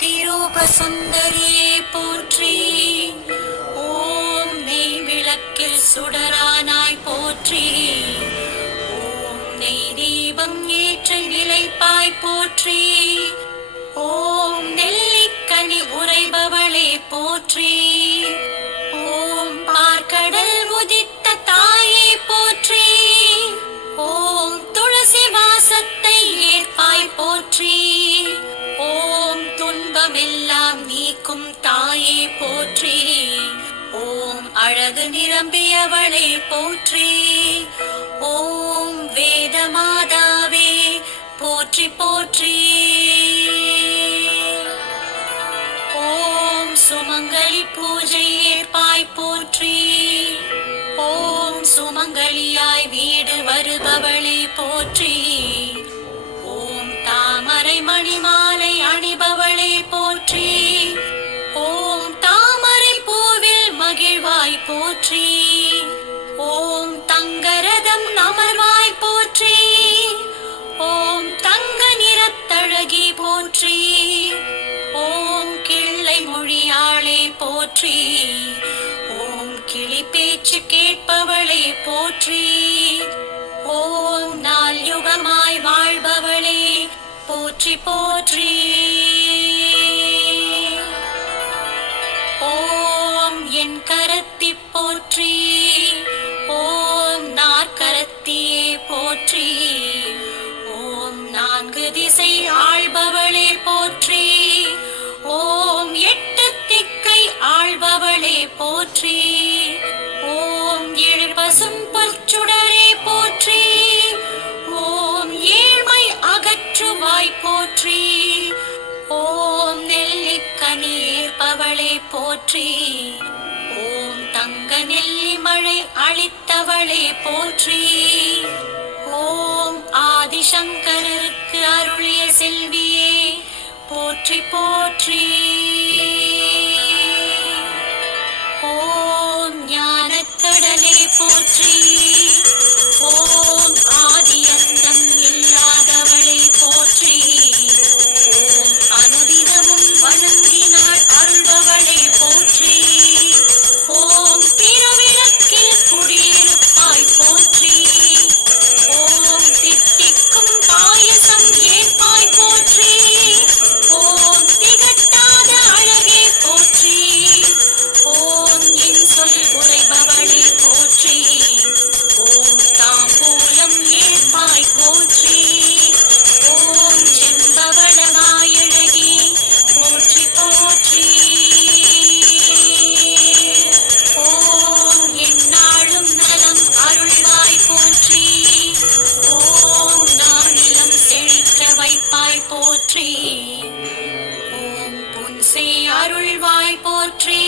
அதிரூப சுந்தரியே போற்றி. ஓம் நெய் விளக்கில் சுடரானாய் போற்றி. ஓம் நெய் தீபம் ஏற்ற நிலைப்பாய் போற்றி. ஓம் நெல்லிக்கனி உரைபவளே போற்றி. ஓம் பார்க்கடல் உதித்த தாயே போற்றி. ஓம் துளசி வாசத்தை ஏற்பாய் போற்றி. ஓம் துன்பமெல்லாம் நீக்கும் தாயே போற்றி. ஓம் அழகு நிரம்பியவளே போற்றி. ஓம் வேத மாதாவே போற்றி போற்றி. ஓம் சுமங்கலி பூஜை ஏற்பாய் போற்றி. ஓம் சுமங்கலியாய் வீடு வருபவளே போற்றி. ஓம் தாமரை மணிமாலை அணிபவளே போற்றி. ஓம் தாமரை பூவில் மகிழ்வாய் போற்றி. ஓம் தங்கரதம் அமர்வாய் போற்றி. ஓம் தங்க நிறத்தழகி போற்றி. ஓம் கிள்ளை மொழியாளே போற்றி. ஓம் கிளி பேச்சு கேட்பவளே போற்றி. ஓம் நால் யுகமாய் வாழ்பவளே போற்றி போற்றி. ஓம் என் கரத்தி போற்றி. ஓம் நாற்கரத்தியே போற்றி. ஓம் நான்கு திசை ஆள்பவளே போற்றி. ஓம் எட்டு திக்கை ஆள்பவளே போற்றி. ஓம் ஏழு பசும் பொற்சுடரே போற்றி. ஓம் ஏழ்மை அகற்றுவாய் போற்றி. ஓம் நெல்லிக்கனி ஏற்பவளே போற்றி. ஓம் தங்க நெல்லி மழை அளித்தவளே போற்றி. ஓம் ஆதிசங்கரருக்கு அருளிய செல்வியே போற்றி போற்றி. ஓம் ஞானக்கடலே போற்றி. ஓம் ஆதி அந்தம் இல்லாதவளே போற்றி. ஓம் அனுதினமும் வணங்கினாள் அருள்பவளே போற்றி. ஓம் திருவிளக்கில் குடியிருப்பாய் போற்றி. ஓம் தித்திக்கும் பாயசம் ஏற்பாய் போற்றி. ஓம் திகட்டாத அழகே போற்றி. ஓம் என் சொல் உரைபவளே போற்றி. ஓம் தாம்பூலம் ஏற்பாய் போற்றி. ஓம் செம்பவள வாயழகி போற்றி போற்றி. ஓம் எந்நாளும் நலம் அருள்வாய் போற்றி. ஓம் நானிலம் செழிக்க வைப்பாய் போற்றி. ஓம் புன்சை அருள்வாய் போற்றி.